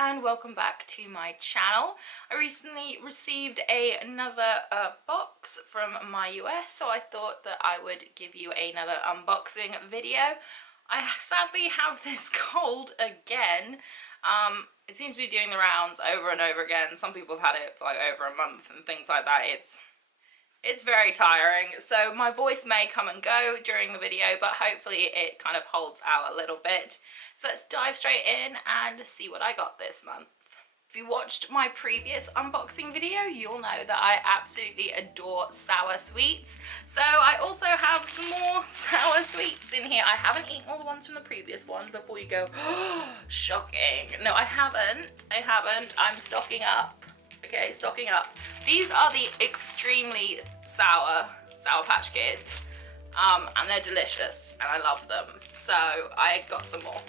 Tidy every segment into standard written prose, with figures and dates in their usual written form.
and welcome back to my channel. I recently received another box from my US, so I thought that I would give you another unboxing video. I sadly have this cold again. It seems to be doing the rounds over and over again. Some people have had it for like over a month and things like that. It's very tiring, so my voice may come and go during the video, but hopefully it kind of holds out a little bit. So let's dive straight in and see what I got this month. If you watched my previous unboxing video, you'll know that I absolutely adore sour sweets. So I also have some more sour sweets in here. I haven't eaten all the ones from the previous one before you go, oh, shocking. No, I haven't. I'm stocking up. Okay, stocking up. These are the extremely sour Sour Patch Kids, and they're delicious and I love them. So I got some more.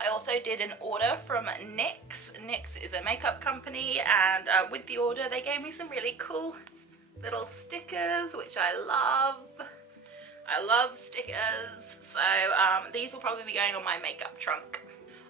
I also did an order from NYX. NYX is a makeup company, and with the order they gave me some really cool little stickers, which I love. I love stickers. So these will probably be going on my makeup trunk.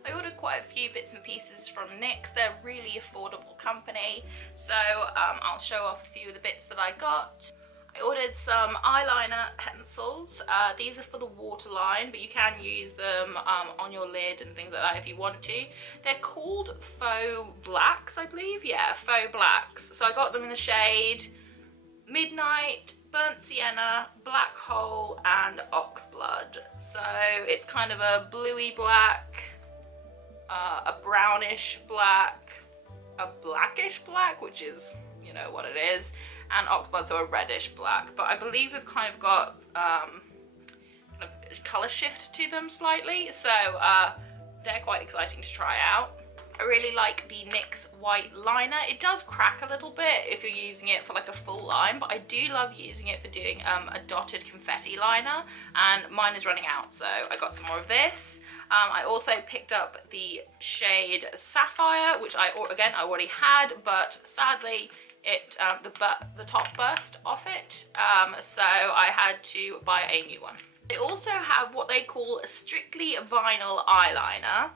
I ordered quite a few bits and pieces from NYX. They're a really affordable company, so I'll show off a few of the bits that I got. I ordered some eyeliner pencils. These are for the waterline, but you can use them on your lid and things like that if you want to. They're called Faux Blacks, I believe. Yeah, Faux Blacks. So I got them in the shade Midnight, Burnt Sienna, Black Hole, and Oxblood. So it's kind of a bluey black, a brownish black, a blackish black, which is, you know what it is, and Oxblood, so a reddish black. But I believe they've kind of got kind of colour shift to them slightly, so they're quite exciting to try out. I really like the NYX white liner. It does crack a little bit if you're using it for like a full line, but I do love using it for doing a dotted confetti liner, and mine is running out, so I got some more of this. I also picked up the shade Sapphire, which I already had, but sadly the top burst off it, so I had to buy a new one. They also have what they call a strictly vinyl eyeliner.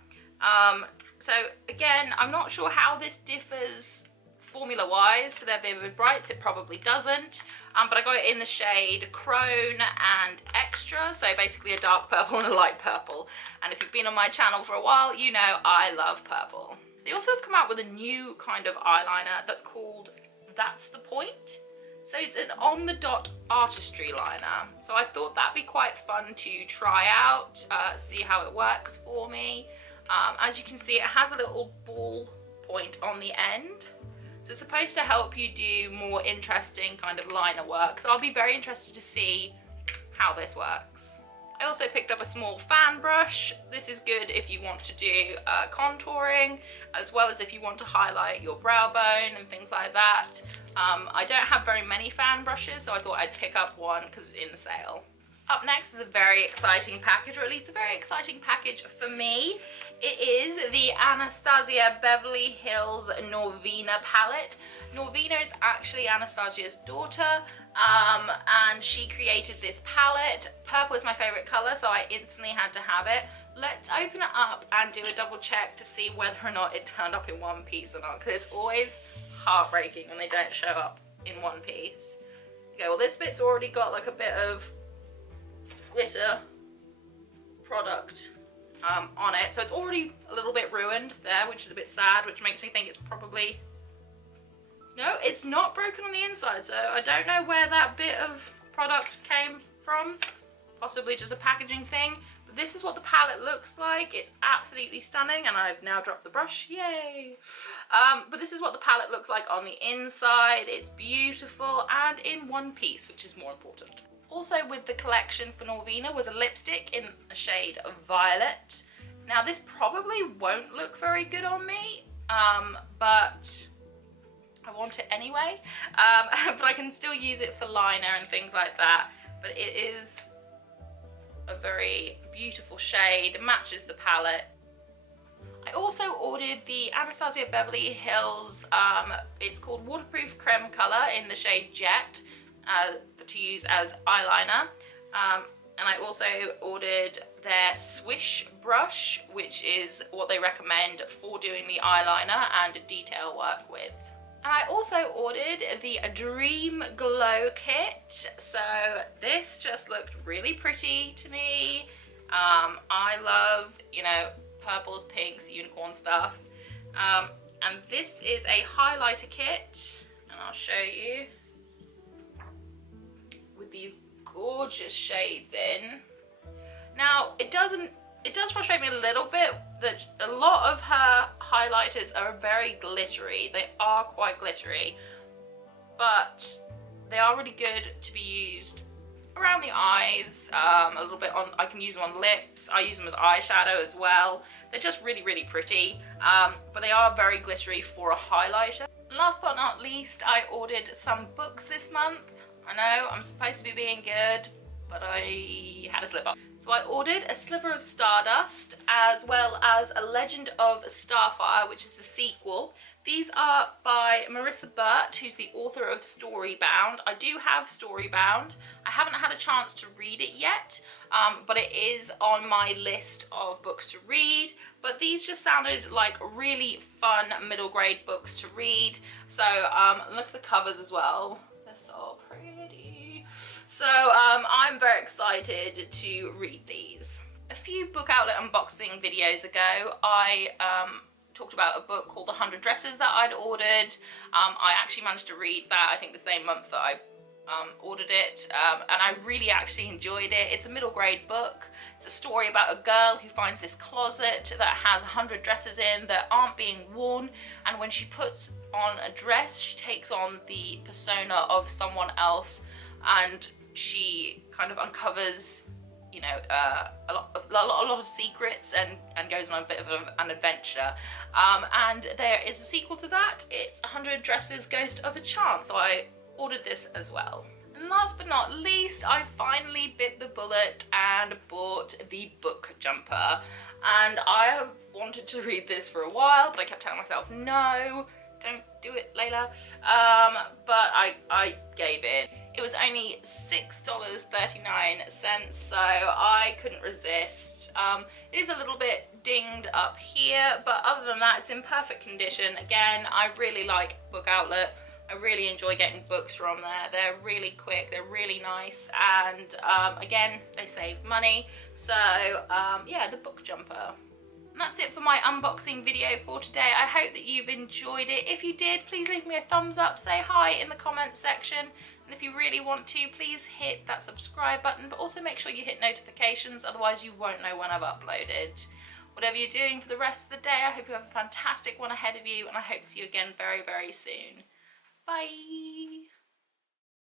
So again, I'm not sure how this differs formula wise to their Vivid Brights. It probably doesn't, but I got it in the shade Crone and Extra, so basically a dark purple and a light purple. And if you've been on my channel for a while, you know I love purple. They also have come out with a new kind of eyeliner that's called That's the Point. So it's an on the dot artistry liner. So I thought that'd be quite fun to try out, see how it works for me. As you can see, it has a little ball point on the end. So it's supposed to help you do more interesting kind of liner work. So I'll be very interested to see how this works. I also picked up a small fan brush. This is good if you want to do contouring, as well as if you want to highlight your brow bone and things like that. I don't have very many fan brushes, so I thought I'd pick up one because it's in the sale. Up next is a very exciting package, or at least a very exciting package for me. It is the Anastasia Beverly Hills Norvina palette. Norvina is actually Anastasia's daughter, and she created this palette. Purple is my favorite color, so I instantly had to have it. Let's open it up and do a double check to see whether or not it turned up in one piece or not, because it's always heartbreaking when they don't show up in one piece. Okay, well this bit's already got like a bit of glitter product on it, so it's already a little bit ruined there, which is a bit sad, which makes me think it's probably, no, it's not broken on the inside, so I don't know where that bit of product came from. Possibly just a packaging thing, but this is what the palette looks like. It's absolutely stunning, and I've now dropped the brush, yay. But this is what the palette looks like on the inside. It's beautiful and in one piece, which is more important. Also with the collection for Norvina was a lipstick in a shade of Violet. Now this probably won't look very good on me, but I want it anyway. But I can still use it for liner and things like that. But it is a very beautiful shade, it matches the palette. I also ordered the Anastasia Beverly Hills, it's called Waterproof Creme Color in the shade Jet, to use as eyeliner. And I also ordered their Swish brush, which is what they recommend for doing the eyeliner and detail work with. And I also ordered the Dream Glow kit. So this just looked really pretty to me. I love, you know, purples, pinks, unicorn stuff. And this is a highlighter kit, and I'll show you, with these gorgeous shades in. Now it does frustrate me a little bit that a lot of her highlighters are very glittery. They are quite glittery, but they are really good to be used around the eyes, a little bit on, I can use them on lips, I use them as eyeshadow as well. They're just really, really pretty, but they are very glittery for a highlighter. And last but not least, I ordered some books this month. I know, I'm supposed to be being good, but I had a slip up. So I ordered A Sliver of Stardust, as well as A Legend of Starfire, which is the sequel. These are by Marissa Burt, who's the author of Storybound. I do have Storybound. I haven't had a chance to read it yet, but it is on my list of books to read. But these just sounded like really fun middle grade books to read. So look at the covers as well. They're so pretty. So I'm very excited to read these. A few Book Outlet unboxing videos ago, I talked about a book called 100 Dresses that I'd ordered. I actually managed to read that, I think the same month that I ordered it, and I really actually enjoyed it. It's a middle grade book. It's a story about a girl who finds this closet that has 100 dresses in that aren't being worn, and when she puts on a dress, she takes on the persona of someone else, and she kind of uncovers, you know, a lot of secrets and goes on a bit of an adventure. And there is a sequel to that. It's 100 Dresses Ghost of a Chance. So I ordered this as well. And last but not least, I finally bit the bullet and bought the book jumper. And I have wanted to read this for a while, but I kept telling myself, no, don't do it, Layla. But I gave in. It was only $6.39, so I couldn't resist. It is a little bit dinged up here, but other than that, it's in perfect condition. Again, I really like Book Outlet. I really enjoy getting books from there. They're really quick, they're really nice, and again, they save money. So yeah, the book jumper. And that's it for my unboxing video for today. I hope that you've enjoyed it. If you did, please leave me a thumbs up, say hi in the comments section. And if you really want to, please hit that subscribe button, but also make sure you hit notifications, otherwise you won't know when I've uploaded. Whatever you're doing for the rest of the day, I hope you have a fantastic one ahead of you, and I hope to see you again very, very soon. Bye!